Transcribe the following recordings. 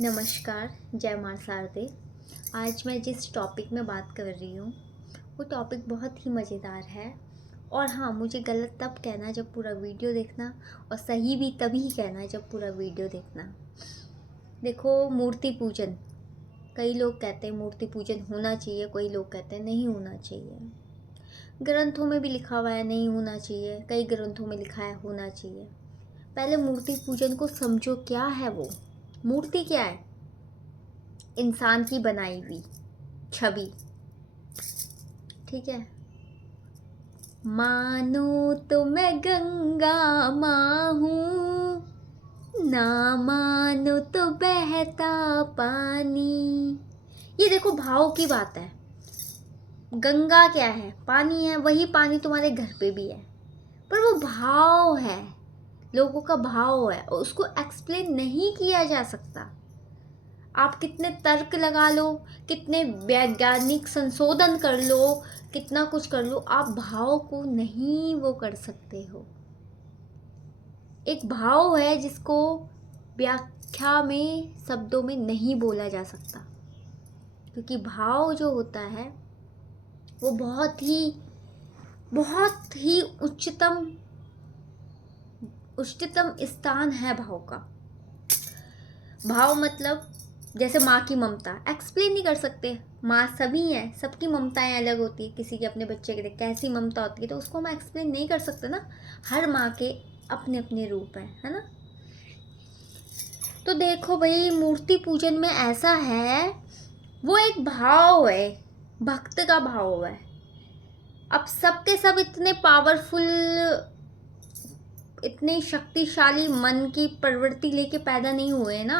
नमस्कार, जय मां शारदे। आज मैं जिस टॉपिक में बात कर रही हूँ वो टॉपिक बहुत ही मज़ेदार है। और हाँ, मुझे गलत तब कहना जब पूरा वीडियो देखना, और सही भी तभी कहना जब पूरा वीडियो देखना। देखो, मूर्ति पूजन, कई लोग कहते हैं मूर्ति पूजन होना चाहिए, कई लोग कहते हैं नहीं होना चाहिए। ग्रंथों में भी लिखा हुआ है नहीं होना चाहिए, कई ग्रंथों में लिखा है होना चाहिए। पहले मूर्ति पूजन को समझो, क्या है वो मूर्ति? क्या है? इंसान की बनाई हुई छवि, ठीक है। मानो तो मैं गंगा माँ हूँ, ना मानो तो बहता पानी। ये देखो, भाव की बात है। गंगा क्या है? पानी है। वही पानी तुम्हारे घर पे भी है, पर वो भाव है, लोगों का भाव है, और उसको एक्सप्लेन नहीं किया जा सकता। आप कितने तर्क लगा लो, कितने वैज्ञानिक संशोधन कर लो, कितना कुछ कर लो, आप भाव को नहीं वो कर सकते हो। एक भाव है जिसको व्याख्या में, शब्दों में नहीं बोला जा सकता, क्योंकि भाव जो होता है वो बहुत ही उच्चतम स्थान है भाव का। भाव मतलब जैसे माँ की ममता एक्सप्लेन नहीं कर सकते। माँ सभी हैं, सबकी ममताएं अलग होती है। किसी के अपने बच्चे के लिए कैसी ममता होती है, तो उसको हम एक्सप्लेन नहीं कर सकते ना। हर माँ के अपने अपने रूप हैं, है ना। तो देखो भाई, मूर्ति पूजन में ऐसा है, वो एक भाव है, भक्त का भाव है। अब सबके सब इतने पावरफुल, इतने शक्तिशाली मन की प्रवृत्ति लेके पैदा नहीं हुए ना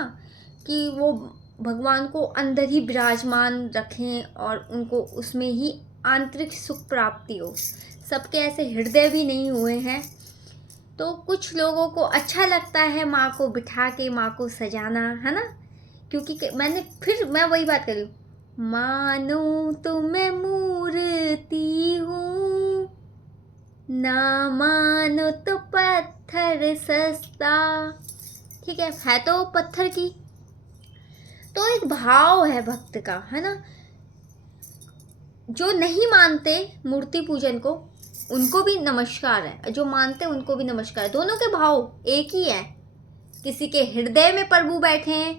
कि वो भगवान को अंदर ही विराजमान रखें और उनको उसमें ही आंतरिक सुख प्राप्ति हो। सबके ऐसे हृदय भी नहीं हुए हैं। तो कुछ लोगों को अच्छा लगता है माँ को बिठा के माँ को सजाना, है ना। क्योंकि मैं वही बात कर रही हूँ, मानो तो मैं मूर्ति हूँ, ना मानो तो पत्थर सस्ता। ठीक है तो पत्थर की। तो एक भाव है भक्त का, है ना। जो नहीं मानते मूर्ति पूजन को, उनको भी नमस्कार है, जो मानते उनको भी नमस्कार है। दोनों के भाव एक ही है। किसी के हृदय में प्रभु बैठे हैं,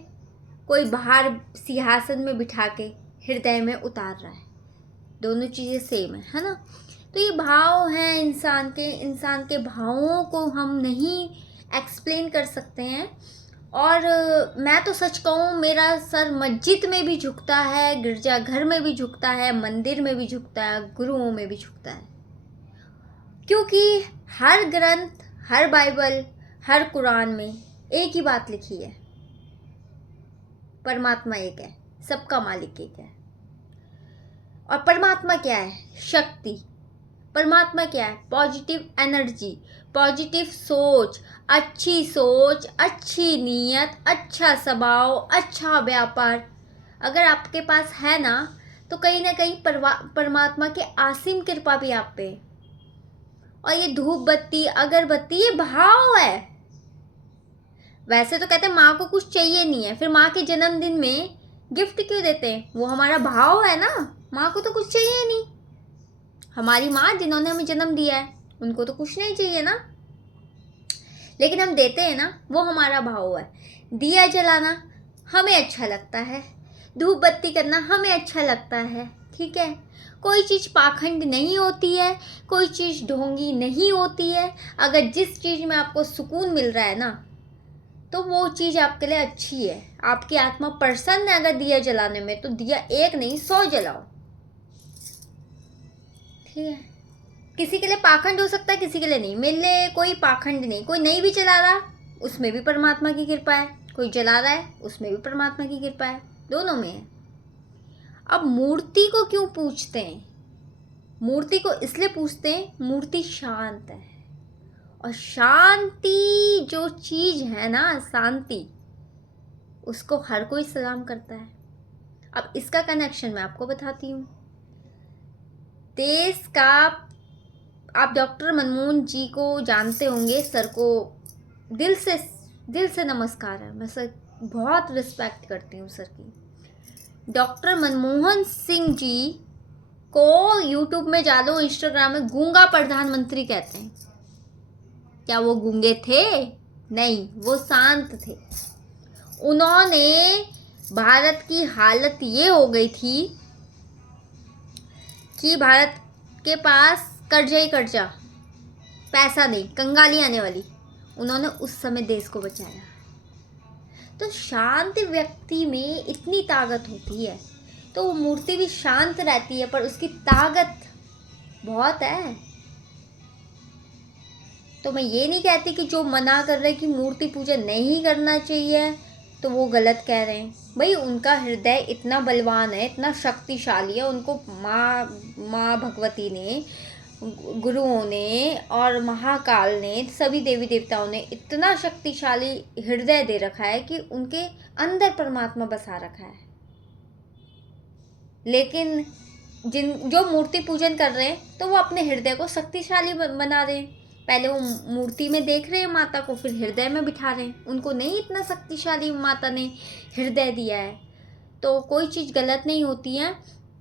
कोई बाहर सिंहासन में बिठा के हृदय में उतार रहा है। दोनों चीज़ें सेम है ना। तो ये भाव हैं इंसान के भावों को हम नहीं एक्सप्लेन कर सकते हैं। और मैं तो सच कहूँ, मेरा सर मस्जिद में भी झुकता है, गिरजाघर में भी झुकता है, मंदिर में भी झुकता है, गुरुओं में भी झुकता है। क्योंकि हर ग्रंथ, हर बाइबल, हर कुरान में एक ही बात लिखी है, परमात्मा एक है, सबका मालिक एक है। और परमात्मा क्या है? शक्ति। परमात्मा क्या है? पॉजिटिव एनर्जी, पॉजिटिव सोच, अच्छी नीयत, अच्छा स्वभाव, अच्छा व्यापार। अगर आपके पास है ना, तो कहीं ना कहीं परमात्मा की असीम कृपा भी आप पे। और ये धूप बत्ती, अगरबत्ती, ये भाव है। वैसे तो कहते हैं माँ को कुछ चाहिए नहीं है, फिर माँ के जन्मदिन में गिफ्ट क्यों देते हैं? वो हमारा भाव है ना। माँ को तो कुछ चाहिए नहीं। हमारी माँ जिन्होंने हमें जन्म दिया है, उनको तो कुछ नहीं चाहिए ना, लेकिन हम देते हैं ना, वो हमारा भाव है। दिया जलाना हमें अच्छा लगता है, धूप बत्ती करना हमें अच्छा लगता है, ठीक है। कोई चीज़ पाखंड नहीं होती है, कोई चीज़ ढोंगी नहीं होती है। अगर जिस चीज़ में आपको सुकून मिल रहा है ना, तो वो चीज़ आपके लिए अच्छी है। आपकी आत्मा प्रसन्न है अगर दिया जलाने में, तो दिया एक नहीं 100 जलाओ, ठीक है। किसी के लिए पाखंड हो सकता है, किसी के लिए नहीं। मेरे लिए कोई पाखंड नहीं। कोई नहीं भी चला रहा, उसमें भी परमात्मा की कृपा है। कोई जला रहा है, उसमें भी परमात्मा की कृपा है। दोनों में है। अब मूर्ति को क्यों पूछते हैं? मूर्ति को इसलिए पूछते हैं, मूर्ति शांत है। और शांति जो चीज है ना, शांति, उसको हर कोई सलाम करता है। अब इसका कनेक्शन मैं आपको बताती हूँ। देश का, आप डॉक्टर मनमोहन जी को जानते होंगे, सर को दिल से नमस्कार है। मैं सर बहुत रिस्पेक्ट करती हूँ सर की। डॉक्टर मनमोहन सिंह जी को यूट्यूब में जा लो, इंस्टाग्राम में गूंगा प्रधानमंत्री कहते हैं। क्या वो गूंगे थे? नहीं, वो शांत थे। उन्होंने भारत की हालत ये हो गई थी कि भारत के पास कर्जा ही कर्जा, पैसा नहीं, कंगाली आने वाली। उन्होंने उस समय देश को बचाया। तो शांत व्यक्ति में इतनी ताकत होती है, तो वो मूर्ति भी शांत रहती है पर उसकी ताकत बहुत है। तो मैं ये नहीं कहती कि जो मना कर रहे कि मूर्ति पूजा नहीं करना चाहिए तो वो गलत कह रहे हैं। भाई उनका हृदय इतना बलवान है, इतना शक्तिशाली है। उनको माँ भगवती ने, गुरुओं ने और महाकाल ने, सभी देवी देवताओं ने इतना शक्तिशाली हृदय दे रखा है कि उनके अंदर परमात्मा बसा रखा है। लेकिन जो मूर्ति पूजन कर रहे हैं तो वो अपने हृदय को शक्तिशाली बना रहे हैं। पहले वो मूर्ति में देख रहे हैं माता को, फिर हृदय में बिठा रहे हैं। उनको नहीं इतना शक्तिशाली माता ने हृदय दिया है। तो कोई चीज़ गलत नहीं होती है।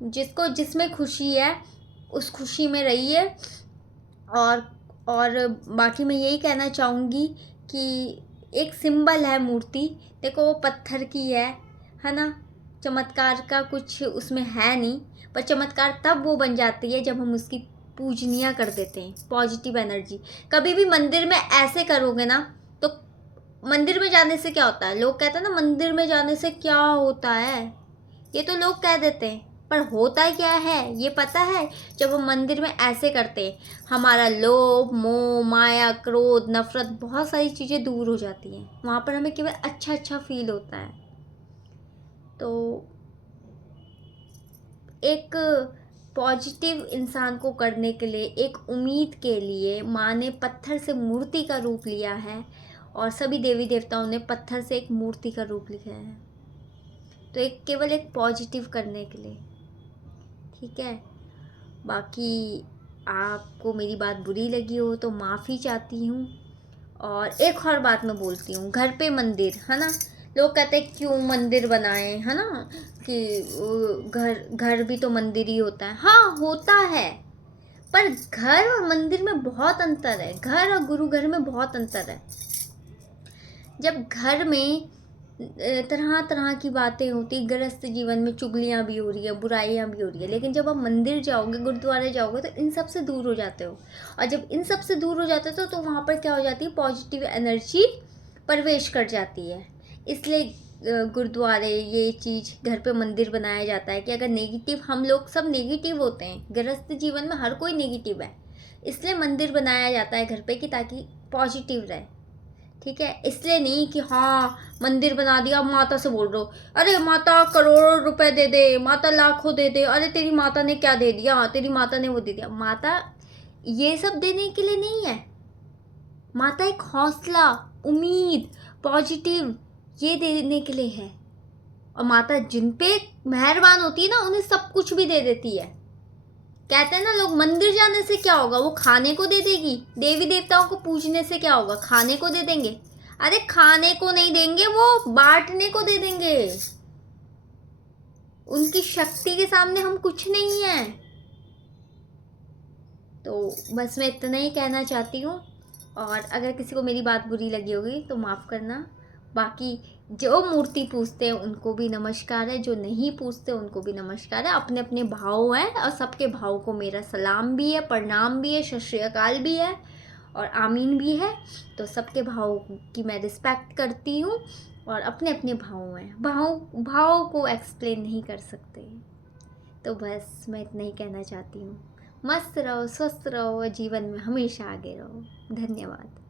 जिसको जिसमें खुशी है उस खुशी में रहिए। और बाकी मैं यही कहना चाहूँगी कि एक सिंबल है मूर्ति। देखो वो पत्थर की है ना। चमत्कार का कुछ उसमें है नहीं, पर चमत्कार तब वो बन जाती है जब हम उसकी पूजनीय कर देते हैं। पॉजिटिव एनर्जी कभी भी मंदिर में ऐसे करोगे ना, तो मंदिर में जाने से क्या होता है, लोग कहते हैं ना मंदिर में जाने से क्या होता है, ये तो लोग कह देते हैं, पर होता क्या है ये पता है? जब हम मंदिर में ऐसे करते हैं, हमारा लोभ, मोह, माया, क्रोध, नफरत, बहुत सारी चीज़ें दूर हो जाती हैं। वहाँ पर हमें केवल अच्छा अच्छा फील होता है। तो एक पॉजिटिव इंसान को करने के लिए, एक उम्मीद के लिए माँ ने पत्थर से मूर्ति का रूप लिया है और सभी देवी देवताओं ने पत्थर से एक मूर्ति का रूप लिया है। तो एक केवल एक पॉजिटिव करने के लिए, ठीक है। बाकी आपको मेरी बात बुरी लगी हो तो माफ़ी चाहती हूँ। और एक और बात मैं बोलती हूँ, घर पे मंदिर है ना, लोग कहते हैं क्यों मंदिर बनाए, है ना, कि घर भी तो मंदिर ही होता है। हाँ होता है, पर घर और मंदिर में बहुत अंतर है। घर और गुरु घर में बहुत अंतर है। जब घर में तरह तरह की बातें होती, गृहस्थ जीवन में चुगलियाँ भी हो रही है, बुराइयाँ भी हो रही है, लेकिन जब आप मंदिर जाओगे, गुरुद्वारे जाओगे तो इन सब से दूर हो जाते हो। और जब इन सब से दूर हो जाते हो तो वहाँ पर क्या हो जाती है, पॉजिटिव एनर्जी प्रवेश कर जाती है। इसलिए गुरुद्वारे, ये चीज़, घर पे मंदिर बनाया जाता है कि अगर नेगेटिव, हम लोग सब नेगेटिव होते हैं, गृहस्थ जीवन में हर कोई नेगेटिव है, इसलिए मंदिर बनाया जाता है घर पे कि ताकि पॉजिटिव रहे, ठीक है। इसलिए नहीं कि हाँ मंदिर बना दिया, माता से बोल रहे हो, अरे माता करोड़ों रुपए दे दे, माता लाखों दे दे, अरे तेरी माता ने क्या दे दिया, तेरी माता ने वो दे दिया। माता ये सब देने के लिए नहीं है। माता एक हौसला, उम्मीद, पॉजिटिव, ये देने के लिए है। और माता जिन पे मेहरबान होती है ना, उन्हें सब कुछ भी दे देती है। कहते हैं ना लोग, मंदिर जाने से क्या होगा, वो खाने को दे देगी। देवी देवताओं को पूजने से क्या होगा, खाने को दे देंगे। अरे खाने को नहीं देंगे, वो बांटने को दे देंगे। उनकी शक्ति के सामने हम कुछ नहीं है। तो बस मैं इतना ही कहना चाहती हूँ। और अगर किसी को मेरी बात बुरी लगी होगी तो माफ़ करना। बाकी जो मूर्ति पूजते हैं उनको भी नमस्कार है, जो नहीं पूजते उनको भी नमस्कार है। अपने अपने भाव हैं और सबके भाव को मेरा सलाम भी है, प्रणाम भी है, सत श्री अकाल भी है और आमीन भी है। तो सबके भाव की मैं रिस्पेक्ट करती हूँ और अपने अपने भाव हैं, भाव को एक्सप्लेन नहीं कर सकते। तो बस मैं इतना ही कहना चाहती हूँ। मस्त रहो, स्वस्थ रहो और जीवन में हमेशा आगे रहो। धन्यवाद।